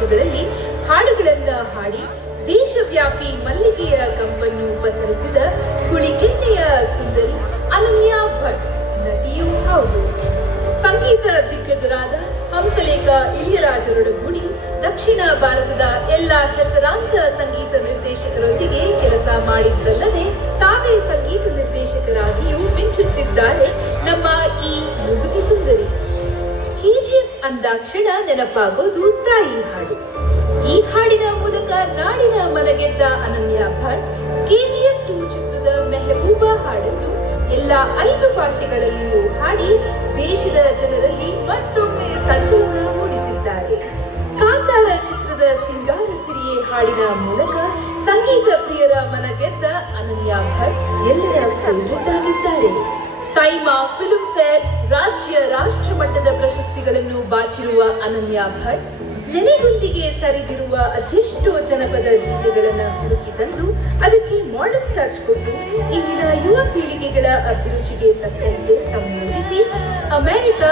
ಭಾಷೆಗಳಲ್ಲಿ ಹಾಡುಗಳನ್ನ ಹಾಡಿ ದೇಶವ್ಯಾಪಿ ಮಲ್ಲಿಗೆಯ ಕಂಪನ್ನು ಪಸರಿಸಿದ ಕುಳಿಕೆನ್ನೆಯ ಸುಂದರಿ ಅನನ್ಯಾ ಭಟ್ ನಟಿಯೂ ಹೌದು. ಸಂಗೀತ ದಿಗ್ಗಜರಾದ ಹಂಸಲೇಖ ಇಳಿಯರಾಜರೊಡಗೂಡಿ ದಕ್ಷಿಣ ಭಾರತದ ಎಲ್ಲ ಹೆಸರಾಂತ ಸಂಗೀತ ನಿರ್ದೇಶಕರೊಂದಿಗೆ ಕೆಲಸ ಮಾಡಿದ್ದಲ್ಲದೆ ತಾವೇ ಸಂಗೀತ ನಿರ್ದೇಶಕರಾಗಿಯೂ ಮಿಂಚುತ್ತಿದ್ದಾರೆ ನಮ್ಮ ಈ ಮುಗುತಿ ಸುಂದರಿ. ಕೆಜಿಎಫ್ ಅಂದಾಕ್ಷಣ ನೆನಪಾಗೋದು ತಾಯಿ ಹಾಡು. ಈ ಹಾಡಿನ ಮೂಲಕ ನಾಡಿನ ಮನಗೆದ್ದ ಅನನ್ಯಾ ಭಟ್ ಕೆಜಿಎಫ್ 2 ಚಿತ್ರದ ಮೆಹಬೂಬಾ ಹಾಡನ್ನು ಎಲ್ಲ 5 ಭಾಷೆಗಳಲ್ಲಿಯೂ ಹಾಡಿ ದೇಶದ ಜನರಲ್ಲಿ ಮತ್ತೊಮ್ಮೆ ಸಂಚಲನ ಮೂಡಿಸಿದ್ದಾರೆ. ಕಾಂತಾರ ಚಿತ್ರದ ಸಿಂಗಾರ ಸಿರಿಯೇ ಹಾಡಿನ ಮೂಲಕ ಸಂಗೀತ ಪ್ರಿಯರ ಮನಗೆದ್ದ ಅನನ್ಯಾ ಭಟ್ ಎಲ್ಲರ ಫೇವರೇಟ್ ಆಗಿದ್ದಾರೆ. ಸೈಮಾ, ಫಿಲ್ಮ್ ಫೇರ್, ರಾಜ್ಯ ರಾಷ್ಟ್ರ ಮಟ್ಟದ ಪ್ರಶಸ್ತಿಗಳನ್ನು ಬಾಚಿರುವ ಅನನ್ಯಾ ಭಟ್ ನೆನೆಗುಂದಿಗೆ ಸರಿದಿರುವ ಅದೆಷ್ಟೋ ಜನಪದ ಗೀತೆಗಳನ್ನು ಹುಡುಕಿ ತಂದು ಅದಕ್ಕೆ ಮಾಡರ್ನ್ ಟಚ್ ಕೊಟ್ಟು ಇಂದಿನ ಯುವ ಪೀಳಿಗೆಗಳ ಅಭಿರುಚಿಗೆ ತಕ್ಕಂತೆ ಸಂಯೋಜಿಸಿ ಅಮೆರಿಕ,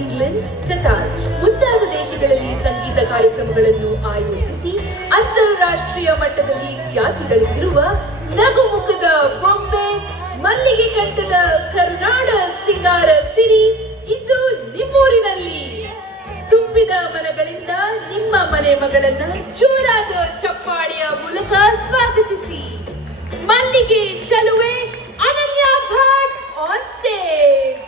ಇಂಗ್ಲೆಂಡ್, ಕತಾರ್ ಮುಂತಾದ ದೇಶಗಳಲ್ಲಿ ಸಂಗೀತ ಕಾರ್ಯಕ್ರಮಗಳನ್ನು ಆಯೋಜಿಸಿ ಅಂತಾರಾಷ್ಟ್ರೀಯ ಮಟ್ಟದಲ್ಲಿ ಖ್ಯಾತಿ ಗಳಿಸಿರುವ ನಗುಮುಖದ ಬೊಂಬೆ, ಮಲ್ಲಿಗೆ ಕಂಠದ ಕರುನಾಡ ಸಿಂಗಾರ ಸಿರಿ ಇದು ನಿಮ್ಮೂರಿನಲ್ಲಿ. ತುಂಬಿದ ಮನಗಳಿಂದ ನಿಮ್ಮ ಮನೆ ಮಗಳನ್ನ ಜೋರಾದ ಚಪ್ಪಾಳೆಯ ಮೂಲಕ ಸ್ವಾಗತಿಸಿ. ಮಲ್ಲಿಗೆ ಚಲುವೆ ಅನನ್ಯಾ ಭಟ್ ಆನ್ ಸ್ಟೇಜ್.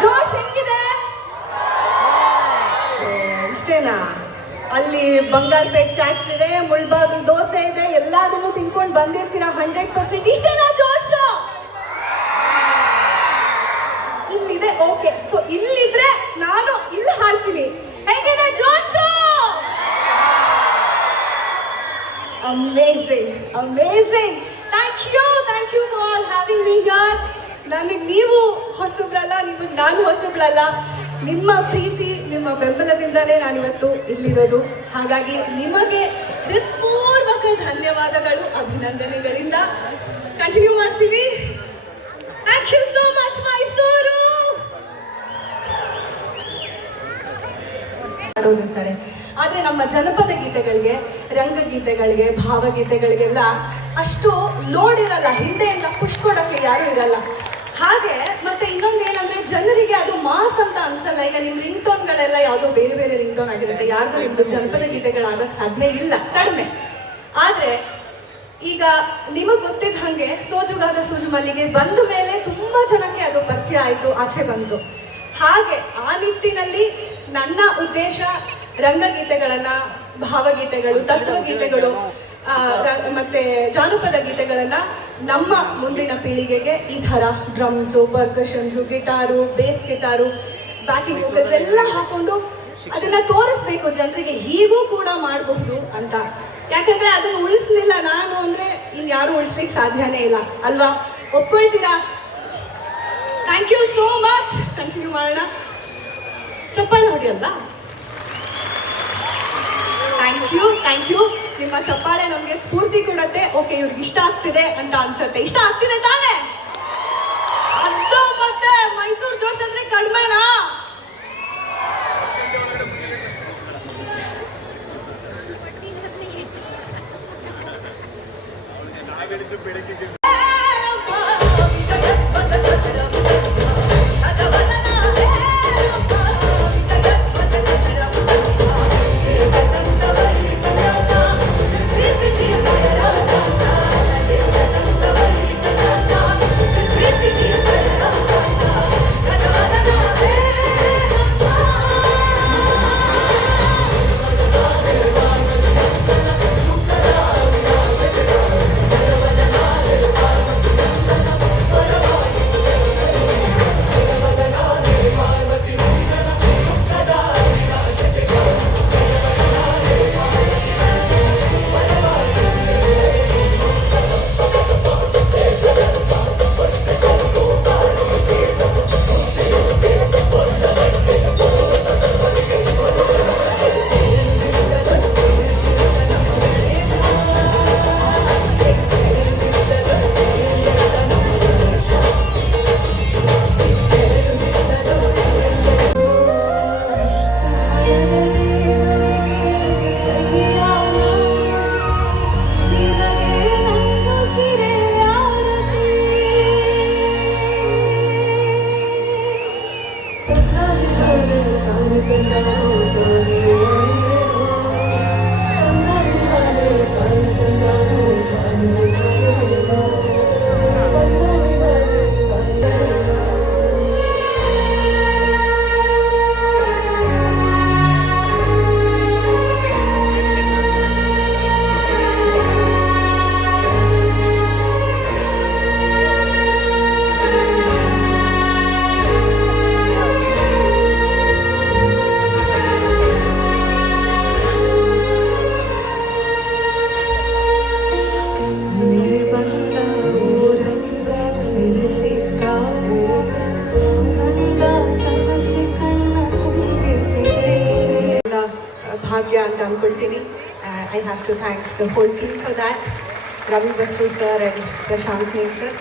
ಜೋಶ್ ಹೆಂಗಿದೆ? ಇಷ್ಟೇನಾ? ಅಲ್ಲಿ ಬಂಗಾರಪೇಟ್ ಚಾಟ್ಸ್ ಇದೆ, ಮುಳ್ಬಾಗಿಲು ದೋಸೆ ಇದೆ, ಎಲ್ಲದನ್ನು ತಿನ್ಕೊಂಡು ಬಂದಿರ್ತೀರಾ 100%. ಇಷ್ಟೇನಾ ಜೋಶ್? ಇಲ್ಲಿದೆ, ಓಕೆ. ಸೊ ಇಲ್ಲಿದ್ರೆ ನಾನು ಇಲ್ಲಿ ಹಾಡ್ತೀನಿ. ಹೇಗಿದೆ ಜೋಶ್? Amazing, amazing. Thank you for having me here. ನನಗೆ ನೀವು ಹೊಸಬ್ರಲ್ಲ, ನಿಮಗೆ ನಾನು ಹೊಸಬ್ರಲ್ಲ. ನಿಮ್ಮ ಪ್ರೀತಿ, ನಿಮ್ಮ ಬೆಂಬಲದಿಂದಲೇ ನಾನಿವತ್ತು ಇಲ್ಲಿರೋದು. ಹಾಗಾಗಿ ನಿಮಗೆ ಹೃತ್ಪೂರ್ವಕ ಧನ್ಯವಾದಗಳು, ಅಭಿನಂದನೆಗಳಿಂದ. ಕಂಟಿನ್ಯೂ ಮಾಡ್ತೀವಿ. Thank you so much Mysuru. ಇರ್ತಾರೆ, ಆದರೆ ನಮ್ಮ ಜನಪದ ಗೀತೆಗಳಿಗೆ, ರಂಗಗೀತೆಗಳಿಗೆ, ಭಾವಗೀತೆಗಳಿಗೆಲ್ಲ ಅಷ್ಟು ಲೋಡ್ ಇರಲ್ಲ. ಹಿಂದೆಯಿಂದ ಪುಷ್ ಕೊಡೋಕ್ಕೆ ಯಾರೂ ಇರಲ್ಲ. ಹಾಗೆ ಮತ್ತೆ ಇನ್ನೊಂದು ಏನಂದ್ರೆ, ಜನರಿಗೆ ಅದು ಮಾಸ್ ಅಂತ ಅನ್ಸಲ್ಲ. ಈಗ ನಿಮ್ಮ ರಿಂಗ್ ಟೋನ್ಗಳೆಲ್ಲ ಯಾವುದೋ ಬೇರೆ ಬೇರೆ ರಿಂಗ್ ಟೋನ್ ಆಗಿರುತ್ತೆ. ಯಾರ್ದು ನಿಮ್ದು ಜನಪದ ಗೀತೆಗಳಾಗಕ್ಕೆ ಸಾಧ್ಯ ಇಲ್ಲ, ಕಡಿಮೆ. ಆದರೆ ಈಗ ನಿಮಗೆ ಗೊತ್ತಿದ್ದ ಹಾಗೆ ಸೋಜುಗಾದ ಸೂಜು ಮಲ್ಲಿಗೆ ಬಂದ ಮೇಲೆ ತುಂಬಾ ಜನಕ್ಕೆ ಅದು ಪರಿಚಯ ಆಯಿತು, ಆಚೆ ಬಂತು. ಹಾಗೆ ಆ ನಿಟ್ಟಿನಲ್ಲಿ ನನ್ನ ಉದ್ದೇಶ ರಂಗಗೀತೆಗಳನ್ನ, ಭಾವಗೀತೆಗಳು, ತತ್ವಗೀತೆಗಳು ಮತ್ತೆ ಜಾನಪದ ಗೀತೆಗಳನ್ನ ನಮ್ಮ ಮುಂದಿನ ಪೀಳಿಗೆಗೆ ಈ ಥರ drums, percussions, guitar, bass guitar, backing vocals ಎಲ್ಲ ಹಾಕೊಂಡು ಅದನ್ನ ತೋರಿಸ್ಬೇಕು ಜನರಿಗೆ, ಹೀಗೂ ಕೂಡ ಮಾಡಬಹುದು ಅಂತ. ಯಾಕಂದ್ರೆ ಅದನ್ನು ಉಳಿಸ್ಲಿಲ್ಲ ನಾನು ಅಂದ್ರೆ ಇನ್ಯಾರು ಉಳಿಸ್ಲಿಕ್ಕೆ ಸಾಧ್ಯನೇ ಇಲ್ಲ ಅಲ್ವಾ? ಒಪ್ಕೊಳ್ತೀರಾ? Thank you so much. Continue ಮಾಡೋಣ. ಚಪ್ಪಾಳೆ ಹೊಡಿ ಅಲ್ವಾ? Thank you. Thank you. ನಿಮ್ಮ ಚಪ್ಪಾಳೆ ನಮಗೆ ಸ್ಫೂರ್ತಿ ಕೊಡತ್ತೆ. ಓಕೆ, ಇವ್ರಿಗೆ ಇಷ್ಟ ಆಗ್ತಿದೆ ಅಂತ ಅನ್ಸುತ್ತೆ. ಇಷ್ಟ ಆಗ್ತಿದೆ ತಾನೇ? ಅದು ಮತ್ತೆ ಮೈಸೂರು ಜೋಶ್ ಅಂದ್ರೆ ಕಡಿಮೆನಾ? ಭಾಗ್ಯ ಅಂತ ಅಂದ್ಕೊಳ್ತೀನಿ. I have to thank the whole team for that. Ravi Basrur sir and Prashanth Neel sir,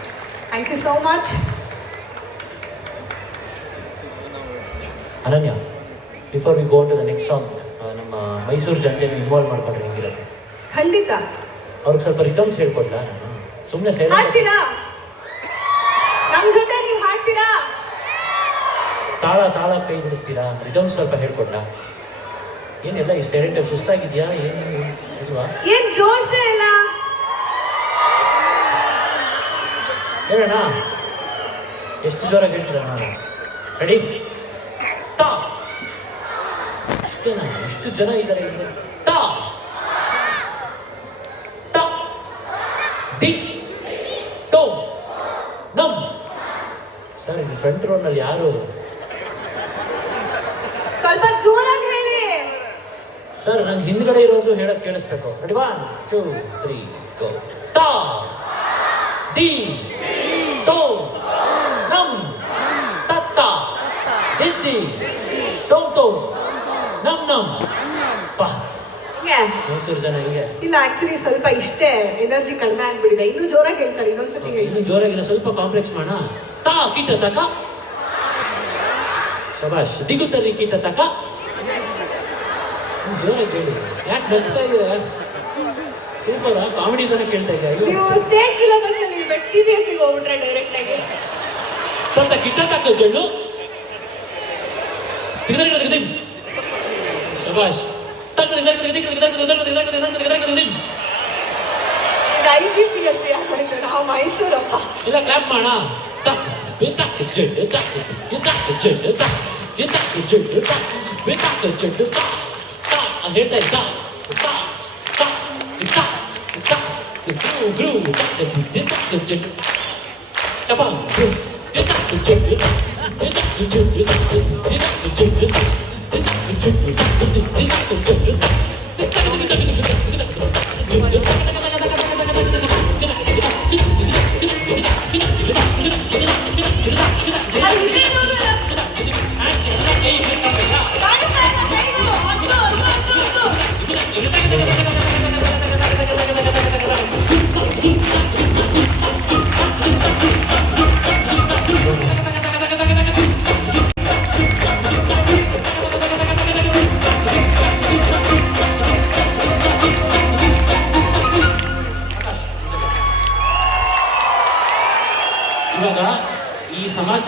thank you so much. Ananya, before we go to the next song, ನಮ್ಮ ಮೈಸೂರು ಜನತೆ ಇನ್ವಾಲ್ವ್ ಮಾಡ್ಕೊಂಡ್ರೆ ಹೆಂಗಿರುತ್ತೆ? ಖಂಡಿತ. ಅವ್ರಿಗೆ ಸ್ವಲ್ಪ ರಿಥಮ್ಸ್ ಹೇಳ್ಕೊಡ್ಲಾ? ಸುಮ್ಮನೆ ಹಾಡ್ತೀರಾ? ನಮ್ಮ ಜೊತೆ ನೀವು ಹಾಡ್ತೀರಾ? ತಾಳ ತಾಳ ಕೈ ಬಿಡಿಸ್ತೀರಾ? ರಿಥಮ್ಸ್ ಸ್ವಲ್ಪ ಹೇಳ್ಕೊಡ್ಲಾ? ಏನೆಲ್ಲ ಈ ಸೈಲೆಂಟ್ ಸುಸ್ತಾಗಿದೆಯಾ? ಏನು ಇಲ್ವಾ? ಏನ್ ಜೋಶೇ ಇಲ್ಲ. ಹೇಳೋಣ, ಎಷ್ಟು ಜೋರಾಗಿ ಹೇಳ್ತೀರ? ನಾನು ರೆಡಿ? ತಾ ಅಷ್ಟೇನಾ? ಎಷ್ಟು ಜನ ಇದ್ದಾರೆ ಇಲ್ಲಿ? ತಾ ತ ದಿ ತೋ ನಮ್. ಸರ್, ಇಲ್ಲಿ ಫ್ರಂಟ್ ರೋನಲ್ಲಿ ಯಾರು? ಸ್ವಲ್ಪ ಜೋರಾಗಿ ಹೇಳಿ ಸರ್. ನಂಗೆ ಹಿಂದ್ಗಡೆ ಇರೋದು ಹೇಳೋದು ಕೇಳಿಸ್ಬೇಕು. ರೆಡಿ? 1 2 3 ಗೋ. ತಾ ದಿ ತೋ ನಮ್ ತತ್ತ ದಿದ್ದಿ ತೋಮ್ ತೋಮ್ ನಮ್ ನಮ್. ಪಾ, ಮೈಸೂರು ಜನ ಹಿಂಗೆ. ಇಲ್ಲ, ಆಕ್ಚುಲಿ ಸ್ವಲ್ಪ ಇಷ್ಟೇ ಎನರ್ಜಿ ಕಡಿಮೆ ಆಗ್ಬಿಟ್ಟಿದೆ. ಇನ್ನೂ ಜೋರಾಗಿ ಹೇಳ್ತಾರೆ. ಇನ್ನೊಂದ್ಸತಿ ಹೇಳಿ. ಇನ್ನೂ ಜೋರಾಗಿಲ್ಲ, ಸ್ವಲ್ಪ ಕಾಂಪ್ಲೆಕ್ಸ್ ಮಾಡೋಣ. ತಾ ಕೀಟ ತಕ. ಶಬಾಷ್. ದಿಗುತ್ತರಿ ಕೀಟ ತಕ. ಜೋರಾಗಿ ಹೇಳಿ. ಯಾಕೆ ಬರ್ತಾ ಇದ್ದೀರಾ? ಸೂಪರ್, ಕಾಮಿಡಿ ತರ ಕೇಳ್ತಾ ಇದ್ದಾರೆ. ನೀವು ಸ್ಟೇಟ್ ಸಿಲೆಬಸ್ ಅಲ್ಲಿ ಇರ್ಬೇಕು, CBSE ಹೋಗ್ಬಿಟ್ರೆ ಡೈರೆಕ್ಟ್ ಆಗಿ. ತಂತ ಕಿಟ್ಟ ತಾಕ ಜಡ್ಡು ತೆಗೆದ ಶಬಾಷ್. IGCSE ಆಗೋಯ್ತು. ನಾವು ಮೈಸೂರಪ್ಪ. ಇಲ್ಲ, ಕ್ಲಾಪ್ ಮಾಡ. ಹೇಳ್ತಾ ಇದ್ದ Thank you.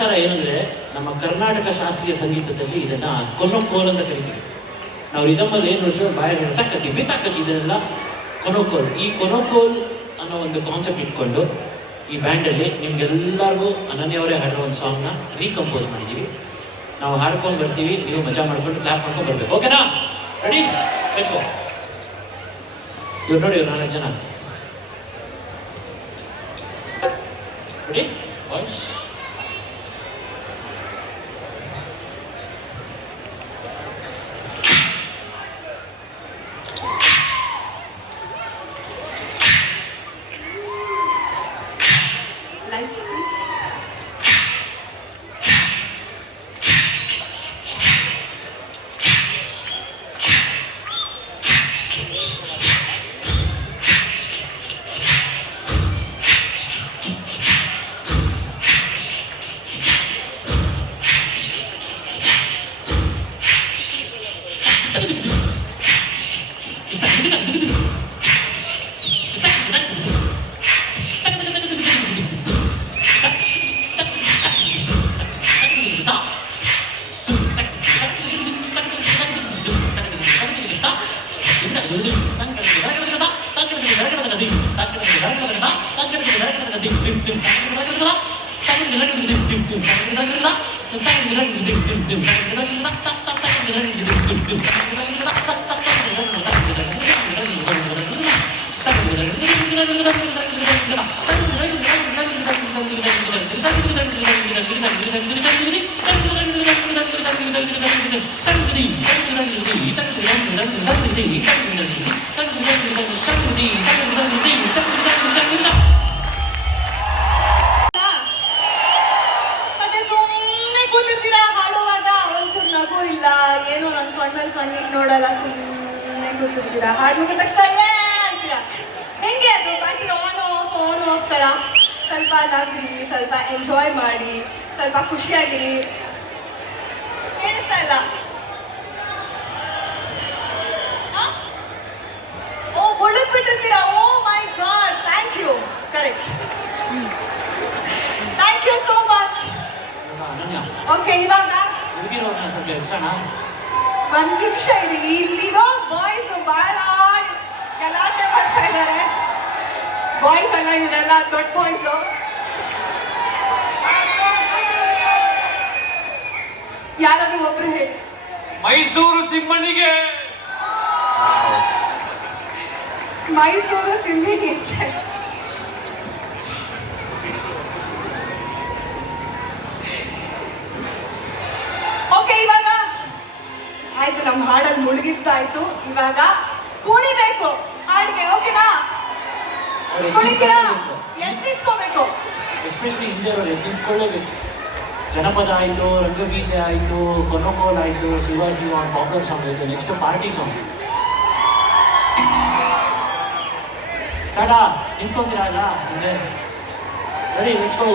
ವಿಚಾರ ಏನಂದ್ರೆ ನಮ್ಮ ಕರ್ನಾಟಕ ಶಾಸ್ತ್ರೀಯ ಸಂಗೀತದಲ್ಲಿ ಇದನ್ನ ಕೊನೋಕೋಲ್ ಅಂತ ಕರಿತೀವಿ. ನಾವು ರಿದಮಲ್ಲಿ ಏನು ನೋಡಿದ್ರೆ ಬಾಯಲ್ಲಿ ತಕ್ಕತ್ತೀವಿ ತಕ್ಕತ್ತಿ ಇದೆಲ್ಲ ಕೊನೋಕೋಲ್. ಈ ಕೊನೋಕೋಲ್ ಅನ್ನೋ ಒಂದು ಕಾನ್ಸೆಪ್ಟ್ ಇಟ್ಕೊಂಡು ಈ ಬ್ಯಾಂಡಲ್ಲಿ ನಿಮ್ಗೆಲ್ಲರಿಗೂ ಅನನ್ಯವರೇ ಹಾಡೋ ಒಂದು ಸಾಂಗ್ನ ರೀಕಂಪೋಸ್ ಮಾಡಿದ್ದೀವಿ. ನಾವು ಹಾಡ್ಕೊಂಡು ಬರ್ತೀವಿ, ನೀವು ಮಜಾ ಮಾಡ್ಕೊಂಡು ಕ್ಲಾಪ್ ಮಾಡ್ಕೊಂಡು ಬರ್ಬೇಕು. ಓಕೆನಾ? ರೆಡಿ? Let's go. ಇವ್ರು ನೋಡಿ, ಇವ್ರು 4 ಜನ. ರೆಡಿ? Voice Lights, please. ಮತ್ತೆ ಸುಮ್ಮನೆ ಕೂತಿರ್ತೀರಾ ಹಾಡುವಾಗ, ಒಂಚೂರು ನಗು ಇಲ್ಲ, ಏನು ನನ್ನ ಕಣ್ಣಲ್ಲಿ ಕಣ್ಣಿಗೆ ನೋಡಲ್ಲ, ಸುಮ್ಮನೆ ಕೂತಿರ್ತೀರಾ. ಹಾಡು ಮುಗಿದ ತಕ್ಷಣ ಏ ಅಂತೀರಾ. ಹೆಂಗೆ ಅದು ಬ್ಯಾಟ್ರಿ ಆನ್ ಆಫ್ ಥರ? ಸ್ವಲ್ಪ ನಗ್ರಿ, ಸ್ವಲ್ಪ ಎಂಜಾಯ್ ಮಾಡಿ, ಸ್ವಲ್ಪ ಖುಷಿಯಾಗಿರಿ. ಕೇಳಿಸ್ತಾ ಇಲ್ಲ? ಓ, ಬುಡಕ್ ಬಿಟ್ಟಿರ್ತೀರಾ. Oh my god, thank you. Correct, thank you so much. Ananya, okay, ಇವಾಗ ಹುಡುಗಿರೋರ್ನ ಸ್ವಲ್ಪ ಎಬ್ಸೋಣ. 1 ನಿಮಿಷ ಇರಿ. ಇಲ್ಲಿರೋ ಬಾಯ್ಸ್ ಬಹಳ ಗಲಾಟೆ ಮಾಡ್ತಾ ಇದ್ದಾರೆ. ಬಾಯ್ಸ್ ಅಲ್ಲ ಇವರೆಲ್ಲ, ದೊಡ್ಡ ಬಾಯ್ಸು. ಯಾರಾದ್ರೂ ಒಬ್ರು ಹೇಳಿ. ಮೈಸೂರು ಸಿಂಹನಿಗೆ ಮೈಸೂರು ಸಿಂಹಿಗೆ. ಓಕೆ, ಇವಾಗ ಆಯ್ತು, ನಮ್ಮ ಹಾಡಲ್ಲಿ ಮುಳುಗಿದ್ದಾಯ್ತು. ಇವಾಗ ಕುಣಿಬೇಕು ಹಾಡಿಗೆ. ಓಕೆನಾ? ಕುಣಿತೀರಾ? ಎತ್ತಿಟ್ಕೋಬೇಕು. ಎಸ್ಪೆಷಲಿ ಹಿಂದಿಯವರು ನಿಂತ್ಕೊಳ್ಳೇಬೇಕು. ಜನಪದ ಆಯಿತು, ರಂಗಗೀತೆ ಆಯಿತು, ಕೊನೋಕೋಲ್ ಆಯಿತು, ಶಿವ ಶಿವ ಪಾಪ್ಯುಲರ್ ಸಾಂಗ್ ಆಯಿತು. ನೆಕ್ಸ್ಟ್ ಪಾರ್ಟಿ ಸಾಂಗ್ ಸ್ಟಾರ್ಟಾ. ನಿಂತ್ಕೊತೀರಾ ಅಲ್ಲ? ಹಿಂದೆ ರೆಡಿ, ಲೆಟ್ಸ್ ಗೋ.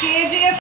KGF